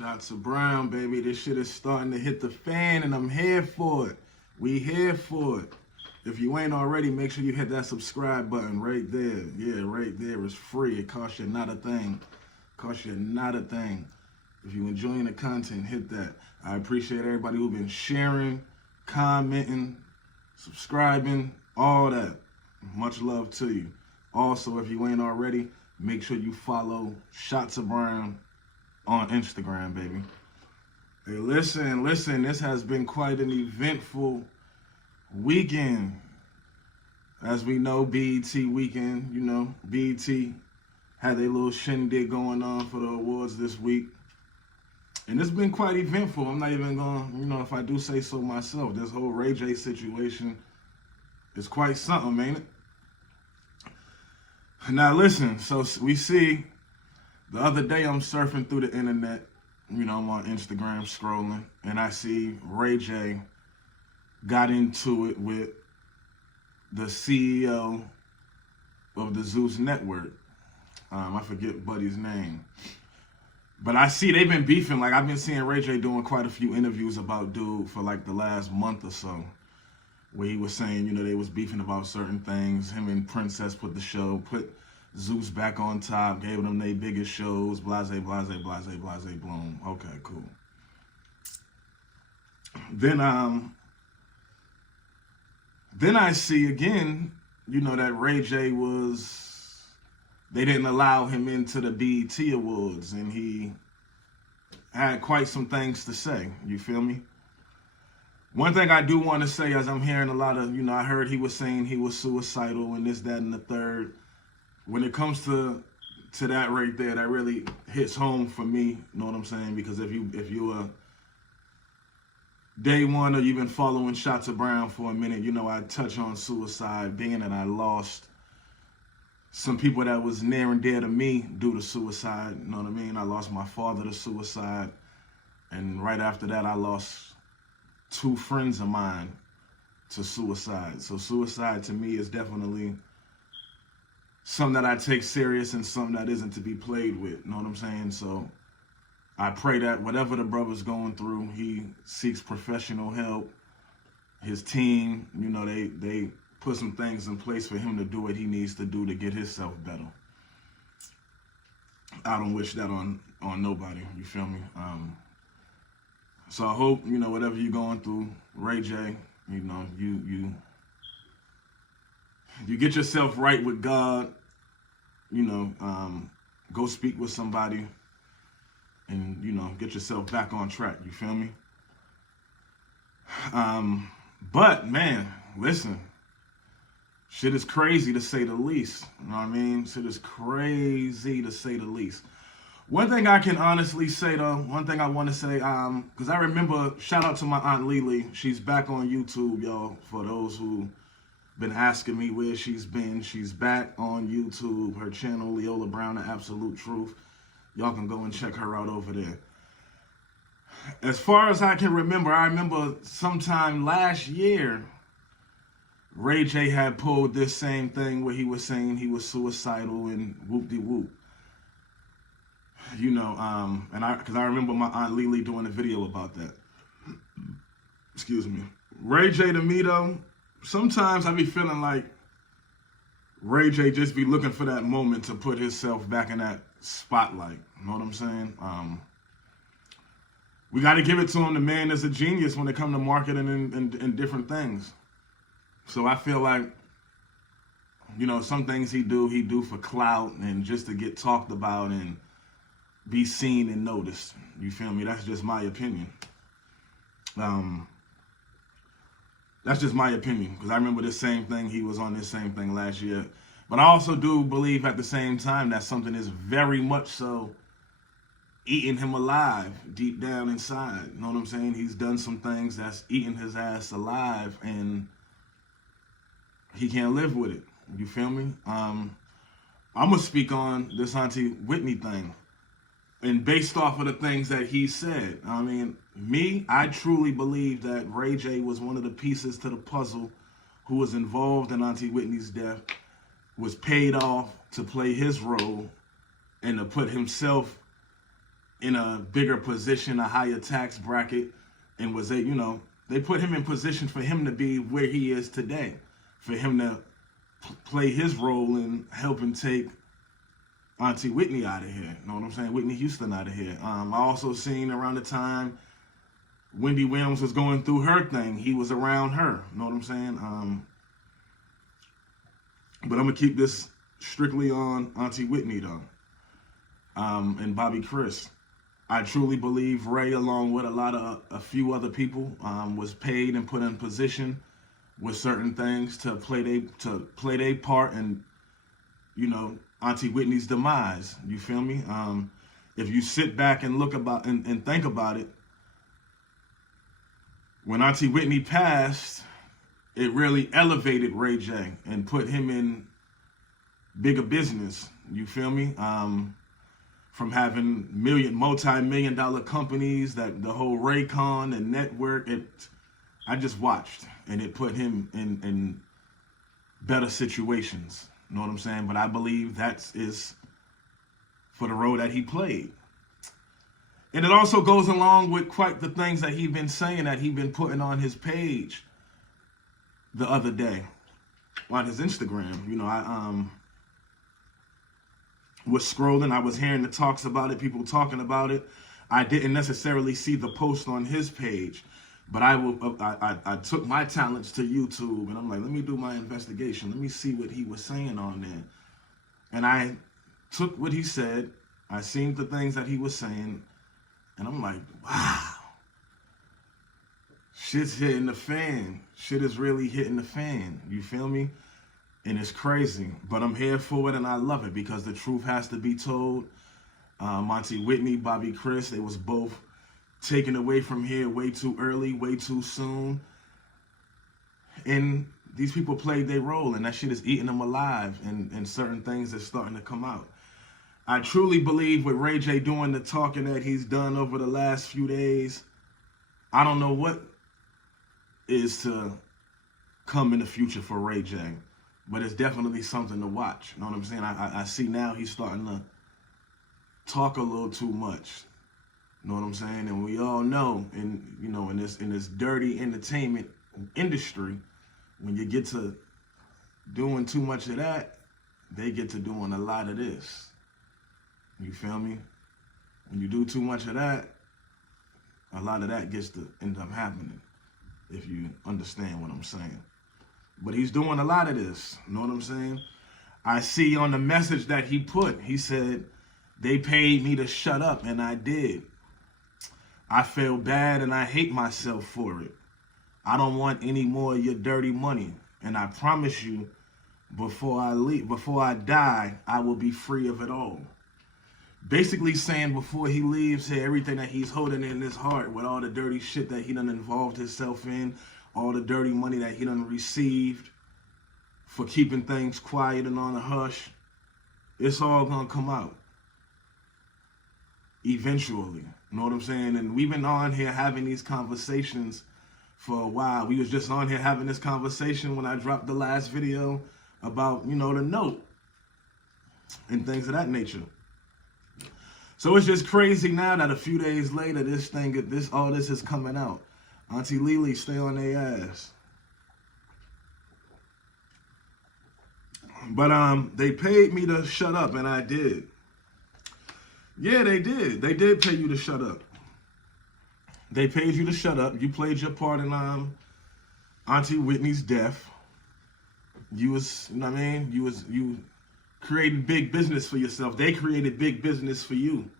Shots of Brown, baby. This shit is starting to hit the fan, and I'm here for it. We here for it. If you ain't already, make sure you hit that subscribe button right there. Yeah, right there. It's free. It costs you not a thing. Costs you not a thing. If you're enjoying the content, hit that. I appreciate everybody who's been sharing, commenting, subscribing, all that. Much love to you. Also, if you ain't already, make sure you follow Shots of Brown on Instagram, baby. Hey, listen, this has been quite an eventful weekend. As we know, BET weekend, BET had a little shindig going on for the awards this week. And it's been quite eventful. I'm not even going, if I do say so myself, this whole Ray J situation is quite something, ain't it? Now listen, so we see, the other day I'm surfing through the internet, I'm on Instagram scrolling, and I see Ray J got into it with the CEO of the Zeus Network. I forget Buddy's name. But I see they've been beefing. Like, I've been seeing Ray J doing quite a few interviews about dude for like the last month or so, where he was saying, they was beefing about certain things. Him and Princess put Zeus back on top, gave them their biggest shows, blase, blase, blase, blase, bloom. Okay, cool. Then I see again, that Ray J they didn't allow him into the BET Awards, and he had quite some things to say. You feel me? One thing I do want to say, as I'm hearing a lot of, I heard he was saying he was suicidal and this, that, and the third. When it comes to that right there, that really hits home for me. You know what I'm saying? Because if you day one or you've been following Shots of Brown for a minute, I touch on suicide, being that I lost some people that was near and dear to me due to suicide. You know what I mean? I lost my father to suicide, and right after that, I lost 2 friends of mine to suicide. So suicide to me is definitely something that I take serious and something that isn't to be played with. You know what I'm saying? So I pray that whatever the brother's going through, he seeks professional help. His team, they put some things in place for him to do what he needs to do to get himself better. I don't wish that on nobody. You feel me? So I hope, whatever you're going through, Ray J, you get yourself right with God, go speak with somebody and, get yourself back on track. You feel me? But man, listen, shit is crazy to say the least. You know what I mean? Shit is crazy to say the least. One thing I can honestly say, though, one thing I want to say, because I remember, shout out to my Aunt Lily. She's back on YouTube, y'all, for those who been asking me where she's been. She's back on YouTube, her channel, Leola Brown, The Absolute Truth. Y'all can go and check her out over there. As far as I can remember, I remember sometime last year, Ray J had pulled this same thing where he was saying he was suicidal and whoop-de-whoop. Because I remember my Aunt Lily doing a video about that. Excuse me. Ray J to me, though, sometimes I be feeling like Ray J just be looking for that moment to put himself back in that spotlight. You know what I'm saying? We got to give it to him. The man is a genius when it comes to marketing and different things. So I feel like, some things he do for clout and just to get talked about and be seen and noticed. You feel me? That's just my opinion. That's just my opinion, because I remember the same thing. He was on this same thing last year. But I also do believe at the same time that something is very much so eating him alive deep down inside. You know what I'm saying? He's done some things that's eating his ass alive, and he can't live with it. You feel me? I'm going to speak on this Auntie Whitney thing. And based off of the things that he said, I truly believe that Ray J was one of the pieces to the puzzle who was involved in Auntie Whitney's death, was paid off to play his role and to put himself in a bigger position, a higher tax bracket, and was they put him in position for him to be where he is today, for him to play his role in helping take Auntie Whitney out of here. You know what I'm saying? Whitney Houston out of here. I also seen around the time Wendy Williams was going through her thing, he was around her. You know what I'm saying? But I'm gonna keep this strictly on Auntie Whitney though, and Bobby Chris. I truly believe Ray, along with a few other people, was paid and put in position with certain things to play their part in, Auntie Whitney's demise. You feel me? If you sit back and look about and think about it, when Auntie Whitney passed, it really elevated Ray J and put him in bigger business. You feel me? From having multi-million dollar companies, that the whole Raycon and network, I just watched, and it put him in better situations. You know what I'm saying? But I believe that is for the role that he played. And it also goes along with quite the things that he's been saying, that he's been putting on his page the other day on his Instagram. I was scrolling, I was hearing the talks about it, people talking about it. I didn't necessarily see the post on his page, but I took my talents to YouTube, and I'm like, let me do my investigation. Let me see what he was saying on there. And I took what he said. I seen the things that he was saying, and I'm like, wow, shit's hitting the fan. Shit is really hitting the fan. You feel me? And it's crazy, but I'm here for it, and I love it, because the truth has to be told. Auntie Whitney, Bobby Chris, they was both taken away from here way too early, way too soon. And these people played their role, and that shit is eating them alive, and certain things are starting to come out. I truly believe with Ray J doing the talking that he's done over the last few days, I don't know what is to come in the future for Ray J, but it's definitely something to watch. You know what I'm saying? I see now he's starting to talk a little too much. You know what I'm saying? And we all know, in this dirty entertainment industry, when you get to doing too much of that, they get to doing a lot of this. You feel me? When you do too much of that, a lot of that gets to end up happening, if you understand what I'm saying. But he's doing a lot of this. You know what I'm saying? I see on the message that he put, he said, they paid me to shut up, and I did. I feel bad, and I hate myself for it. I don't want any more of your dirty money. And I promise you, before I die, I will be free of it all. Basically saying before he leaves here, everything that he's holding in his heart, with all the dirty shit that he done involved himself in, all the dirty money that he done received for keeping things quiet and on a hush, it's all gonna come out eventually. You know what I'm saying? And we've been on here having these conversations for a while. We was just on here having this conversation when I dropped the last video about, the note and things of that nature. So it's just crazy now that a few days later, all this is coming out. Auntie Lily, stay on their ass. But they paid me to shut up, and I did. Yeah, they did. They did pay you to shut up. They paid you to shut up. You played your part in Auntie Whitney's death. You was, you created big business for yourself. They created big business for you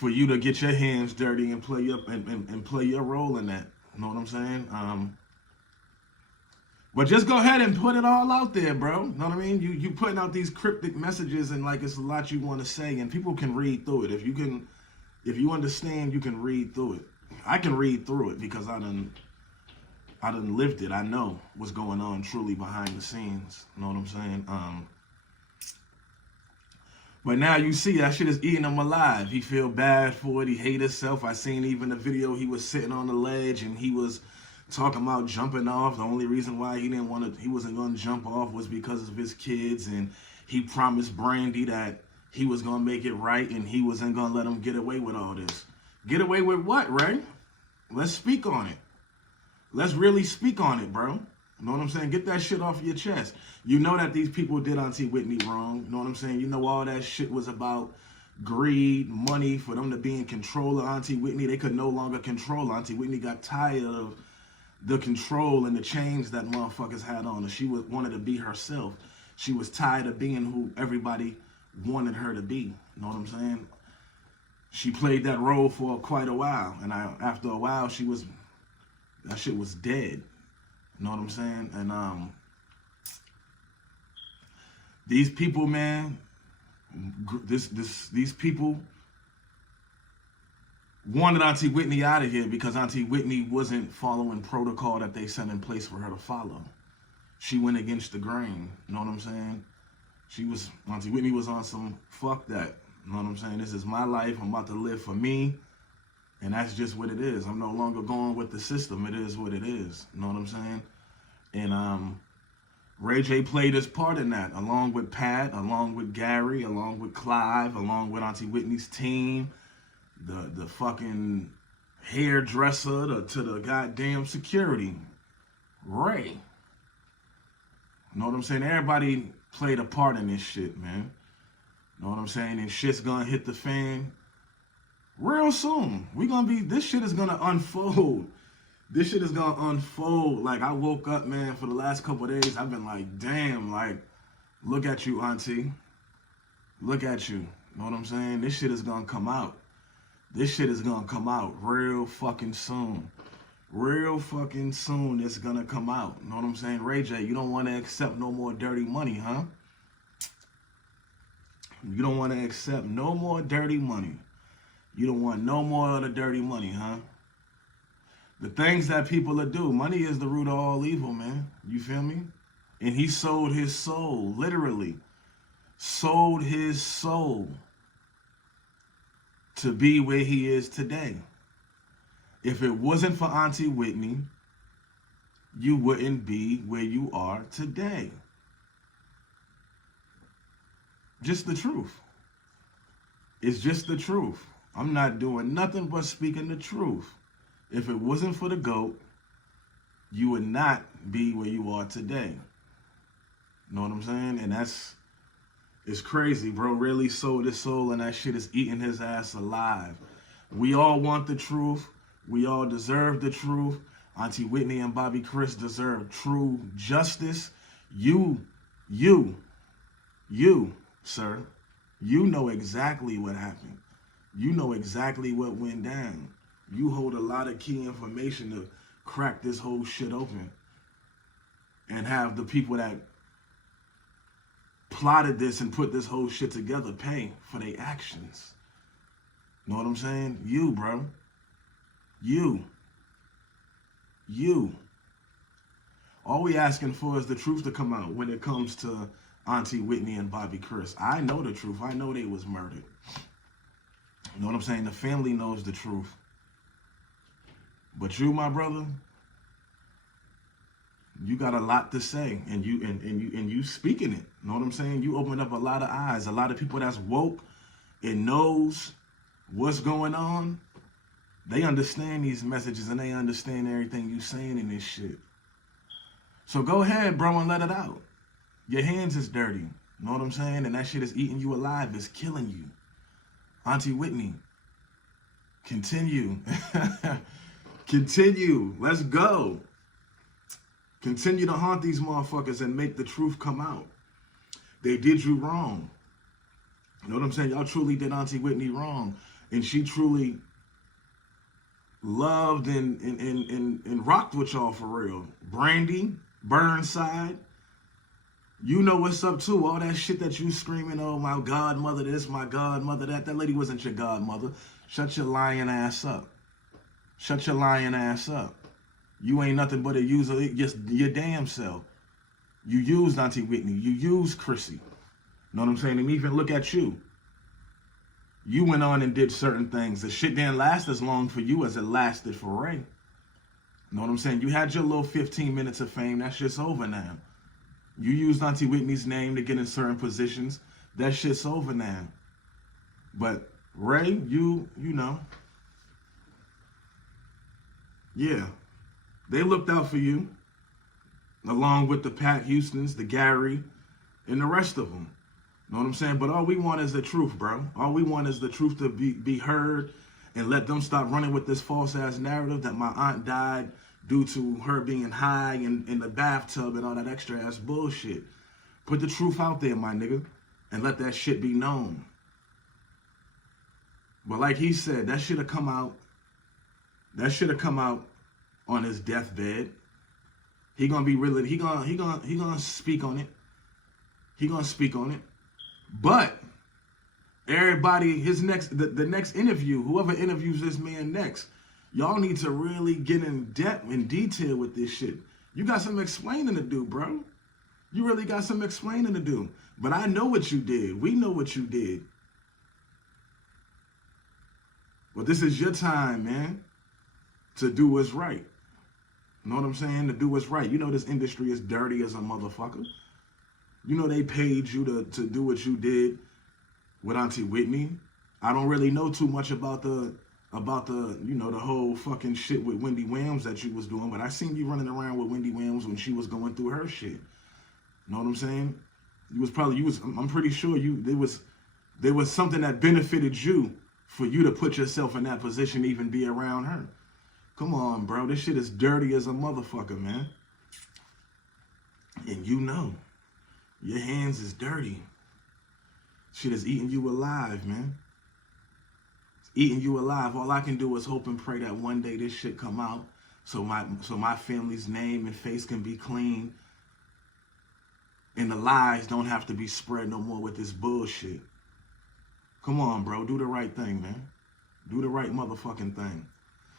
to get your hands dirty and play your role in that. You know what I'm saying? But just go ahead and put it all out there, bro. You know what I mean? You putting out these cryptic messages, and like it's a lot you want to say, and people can read through it. If you understand, you can read through it. I can read through it because I done lived it. I know what's going on truly behind the scenes. You know what I'm saying? But now you see that shit is eating him alive. He feel bad for it. He hate himself. I seen even the video, he was sitting on the ledge and he was talking about jumping off. The only reason why he wasn't gonna jump off was because of his kids, and he promised Brandy that he was going to make it right and he wasn't going to let him get away with all this. Get away with what, Ray? Let's speak on it. Let's really speak on it, bro. You know what I'm saying? Get that shit off your chest. You know that these people did Auntie Whitney wrong. You know what I'm saying? You know all that shit was about greed, money, for them to be in control of Auntie Whitney. They could no longer control Auntie Whitney. Got tired of the control and the chains that motherfuckers had on her. She wanted to be herself. She was tired of being who everybody wanted her to be. You know what I'm saying? She played that role for quite a while. And after a while, that shit was dead. You know what I'm saying? And these people, man, these people wanted Auntie Whitney out of here because Auntie Whitney wasn't following protocol that they set in place for her to follow. She went against the grain. You know what I'm saying? Auntie Whitney was on some fuck that. You know what I'm saying? This is my life. I'm about to live for me. And that's just what it is. I'm no longer going with the system. It is what it is. You know what I'm saying? And Ray J played his part in that, along with Pat, along with Gary, along with Clive, along with Auntie Whitney's team, the fucking hairdresser to the goddamn security. Ray. You know what I'm saying? Everybody played a part in this shit, man. You know what I'm saying? And shit's gonna hit the fan real soon. This shit is gonna unfold. This shit is gonna unfold. Like, I woke up, man, for the last couple of days, I've been like, damn, like, look at you, Auntie. Look at you. You know what I'm saying? This shit is gonna come out. This shit is gonna come out real fucking soon. Real fucking soon it's gonna come out. You know what I'm saying? Ray J, you don't want to accept no more dirty money, huh? You don't want to accept no more dirty money. You don't want no more of the dirty money, huh? The things that people are do, money is the root of all evil, man. You feel me? And he sold his soul, literally. Sold his soul to be where he is today. If it wasn't for Auntie Whitney, you wouldn't be where you are today. Just the truth. It's just the truth. I'm not doing nothing but speaking the truth. If it wasn't for the GOAT, you would not be where you are today. You know what I'm saying? And it's crazy, bro. Really sold his soul, and that shit is eating his ass alive. We all want the truth. We all deserve the truth. Auntie Whitney and Bobby Chris deserve true justice. You, sir, you know exactly what happened. You know exactly what went down. You hold a lot of key information to crack this whole shit open and have the people that plotted this and put this whole shit together pay for their actions. Know what I'm saying? You, bro. You. All we asking for is the truth to come out when it comes to Auntie Whitney and Bobby Chris. I know the truth. I know they was murdered. You know what I'm saying? The family knows the truth. But you, my brother, you got a lot to say, and you speaking it. You know what I'm saying? You open up a lot of eyes. A lot of people that's woke and knows what's going on. They understand these messages and they understand everything you saying in this shit. So go ahead, bro, and let it out. Your hands is dirty. You know what I'm saying? And that shit is eating you alive. It's killing you. Auntie Whitney, continue. Continue. Let's go. Continue to haunt these motherfuckers and make the truth come out. They did you wrong. You know what I'm saying? Y'all truly did Auntie Whitney wrong. And she truly loved and rocked with y'all for real. Brandy, Burnside, you know what's up too. All that shit that you screaming, oh, my godmother this, my godmother that. That lady wasn't your godmother. Shut your lying ass up. Shut your lying ass up. You ain't nothing but a user, just your damn self. You used Auntie Whitney. You used Chrissy. Know what I'm saying? And even look at you. You went on and did certain things. The shit didn't last as long for you as it lasted for Ray. Know what I'm saying? You had your little 15 minutes of fame. That shit's over now. You used Auntie Whitney's name to get in certain positions. That shit's over now. But Ray, you know, yeah, they looked out for you, along with the Pat Houstons, the Gary, and the rest of them. Know what I'm saying? But all we want is the truth, bro. All we want is the truth to be heard, and let them stop running with this false ass narrative that my aunt died due to her being high in the bathtub and all that extra ass bullshit. Put the truth out there, my nigga, and let that shit be known. But like he said, that should have come out. That should have come out on his deathbed. He gonna be really. He gonna speak on it. He gonna speak on it. But everybody, the next interview, whoever interviews this man next, y'all need to really get in depth, in detail with this shit. You got some explaining to do, bro. You really got some explaining to do. But I know what you did. We know what you did. But this is your time, man, to do what's right. You know what I'm saying? To do what's right. You know this industry is dirty as a motherfucker. You know they paid you to do what you did with Auntie Whitney. I don't really know too much about the you know, the whole fucking shit with Wendy Williams that you was doing, but I seen you running around with Wendy Williams when she was going through her shit. Know what I'm saying? I'm pretty sure there was something that benefited you for you to put yourself in that position to even be around her. Come on, bro. This shit is dirty as a motherfucker, man. And you know, your hands is dirty. Shit is eating you alive, man. It's eating you alive. All I can do is hope and pray that one day this shit come out so my family's name and face can be clean. And the lies don't have to be spread no more with this bullshit. Come on, bro. Do the right thing, man. Do the right motherfucking thing.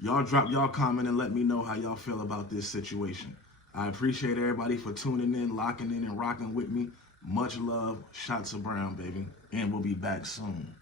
Y'all drop y'all comment and let me know how y'all feel about this situation. I appreciate everybody for tuning in, locking in, and rocking with me. Much love. Shots of Brown, baby. And we'll be back soon.